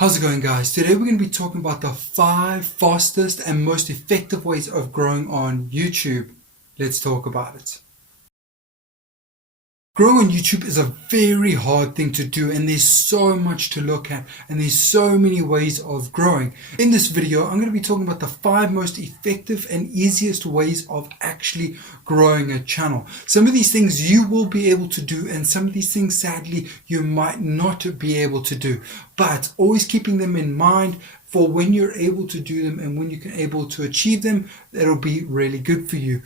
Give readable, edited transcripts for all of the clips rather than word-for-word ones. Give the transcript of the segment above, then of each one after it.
How's it going, guys? Today we're going to be talking about the 5 fastest and most effective ways of growing on YouTube. Let's talk about it. Growing on YouTube is a very hard thing to do, and there's so much to look at and there's so many ways of growing. In this video, I'm going to be talking about the 5 most effective and easiest ways of actually growing a channel. Some of these things you will be able to do, and some of these things, sadly, you might not be able to do. But always keeping them in mind for when you're able to do them and when you're able to achieve them, that'll be really good for you.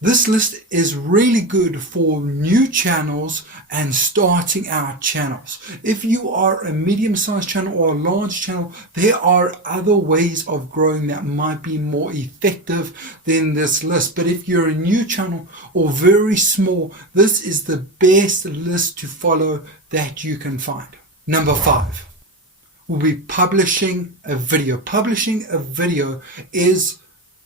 This list is really good for new channels and starting out channels. If you are a medium-sized channel or a large channel, there are other ways of growing that might be more effective than this list. But if you're a new channel or very small, this is the best list to follow that you can find. Number 5 will be publishing a video. Publishing a video is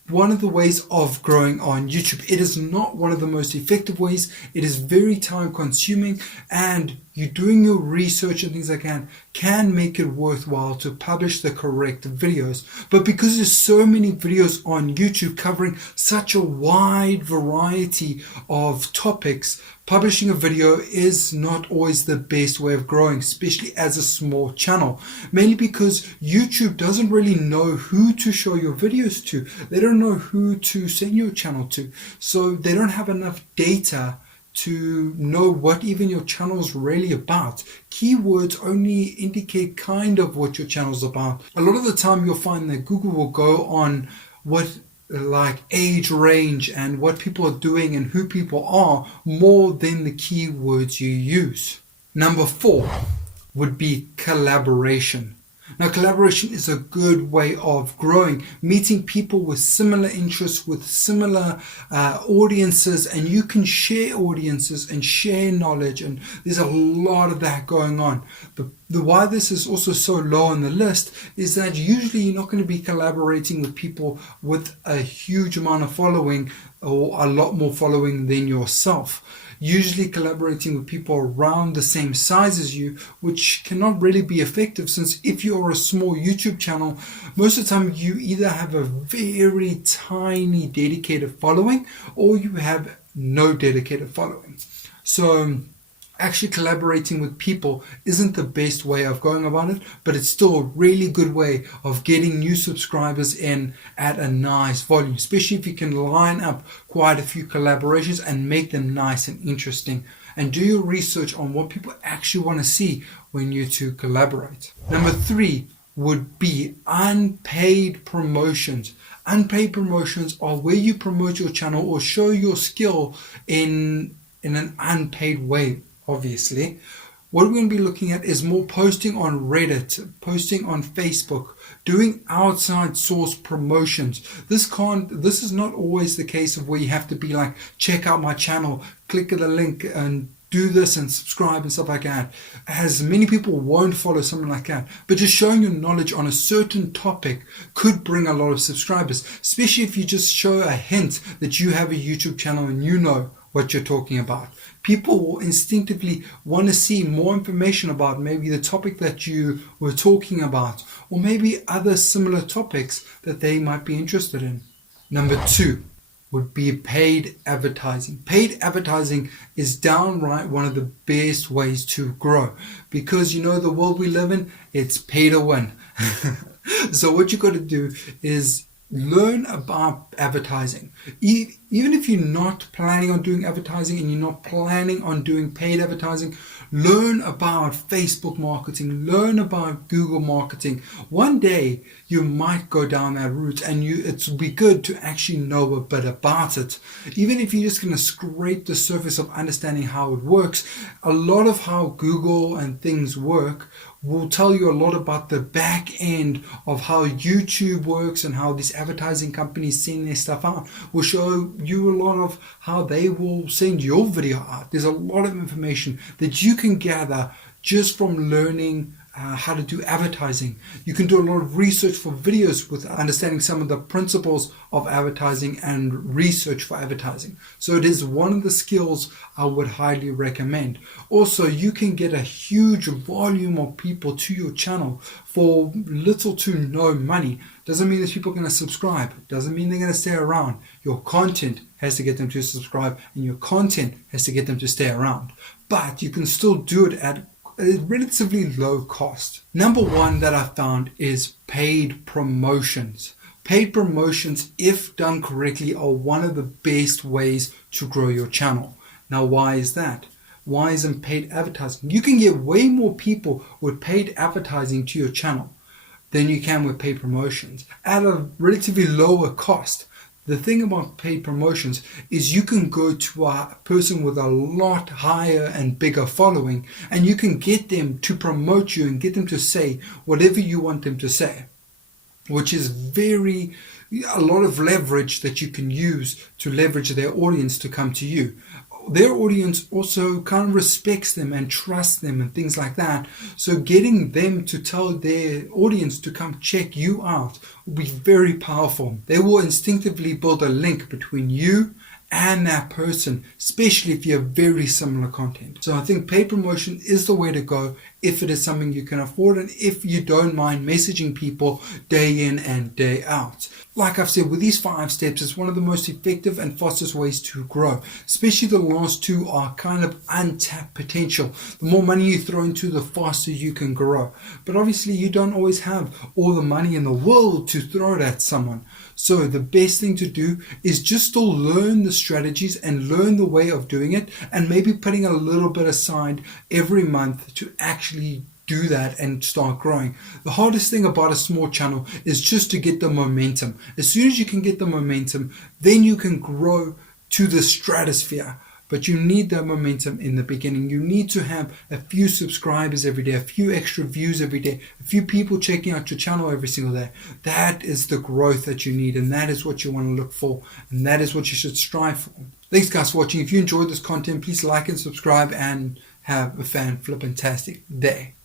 one of the ways of growing on YouTube. It is not one of the most effective ways. It is very time consuming, and you doing your research and things like that can make it worthwhile to publish the correct videos. But because there's so many videos on YouTube covering such a wide variety of topics, publishing a video is not always the best way of growing, especially as a small channel. Mainly because YouTube doesn't really know who to show your videos to. They don't know who to send your channel to. So they don't have enough data to know what even your channel is really about. Keywords only indicate kind of what your channel is about. A lot of the time you'll find that Google will go on what like age range and what people are doing and who people are more than the keywords you use. Number 4 would be collaboration. Now, collaboration is a good way of growing, meeting people with similar interests, with similar audiences, and you can share audiences and share knowledge, and there's a lot of that going on. But why this is also so low on the list is that usually you're not going to be collaborating with people with a huge amount of following or a lot more following than yourself. Usually collaborating with people around the same size as you, which cannot really be effective, since if you're a small YouTube channel, most of the time you either have a very tiny dedicated following or you have no dedicated following. So actually collaborating with people isn't the best way of going about it, but it's still a really good way of getting new subscribers in at a nice volume, especially if you can line up quite a few collaborations and make them nice and interesting. And do your research on what people actually want to see when you two collaborate. Number 3 would be unpaid promotions. Unpaid promotions are where you promote your channel or show your skill in an unpaid way. Obviously, what we're going to be looking at is more posting on Reddit, posting on Facebook, doing outside source promotions. This is not always the case of where you have to be like, check out my channel, click the link and do this and subscribe and stuff like that, as many people won't follow something like that. But just showing your knowledge on a certain topic could bring a lot of subscribers, especially if you just show a hint that you have a YouTube channel and you know what you're talking about. People will instinctively want to see more information about maybe the topic that you were talking about, or maybe other similar topics that they might be interested in. Number 2 would be paid advertising. Paid advertising is downright one of the best ways to grow, because you know the world we live in, it's pay to win. So what you got to do is learn about advertising. Even if you're not planning on doing advertising and you're not planning on doing paid advertising, learn about Facebook marketing, learn about Google marketing. One day you might go down that route, and it will be good to actually know a bit about it. Even if you're just going to scrape the surface of understanding how it works, a lot of how Google and things work will tell you a lot about the back end of how YouTube works and how these advertising companies send their stuff out. Will show you a lot of how they will send your video out. There's a lot of information that you can gather just from learning how to do advertising. You can do a lot of research for videos with understanding some of the principles of advertising and research for advertising. So it is one of the skills I would highly recommend. Also, you can get a huge volume of people to your channel for little to no money. Doesn't mean that people are going to subscribe. Doesn't mean they're going to stay around. Your content has to get them to subscribe, and your content has to get them to stay around. But you can still do it at a relatively low cost. Number one that I found is paid promotions. Paid promotions, if done correctly, are one of the best ways to grow your channel. Now, why is that? Why isn't paid advertising? You can get way more people with paid advertising to your channel than you can with paid promotions at a relatively lower cost. The thing about paid promotions is you can go to a person with a lot higher and bigger following, and you can get them to promote you and get them to say whatever you want them to say, which is a lot of leverage that you can use to leverage their audience to come to you. Their audience also kind of respects them and trusts them and things like that. So getting them to tell their audience to come check you out will be very powerful. They will instinctively build a link between you and that person, especially if you have very similar content. So I think paid promotion is the way to go if it is something you can afford, and if you don't mind messaging people day in and day out. Like I've said, with these 5 steps, it's one of the most effective and fastest ways to grow. Especially the last 2 are kind of untapped potential. The more money you throw into, the faster you can grow. But obviously you don't always have all the money in the world to throw it at someone. So the best thing to do is just still learn the strategies and learn the way of doing it, and maybe putting a little bit aside every month to actually do that and start growing. The hardest thing about a small channel is just to get the momentum. As soon as you can get the momentum, then you can grow to the stratosphere. But you need that momentum in the beginning. You need to have a few subscribers every day, a few extra views every day, a few people checking out your channel every single day. That is the growth that you need, and that is what you want to look for, and that is what you should strive for. Thanks guys for watching. If you enjoyed this content, please like and subscribe, and have a fan-flippantastic day.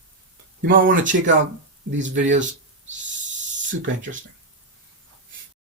You might want to check out these videos. Super interesting.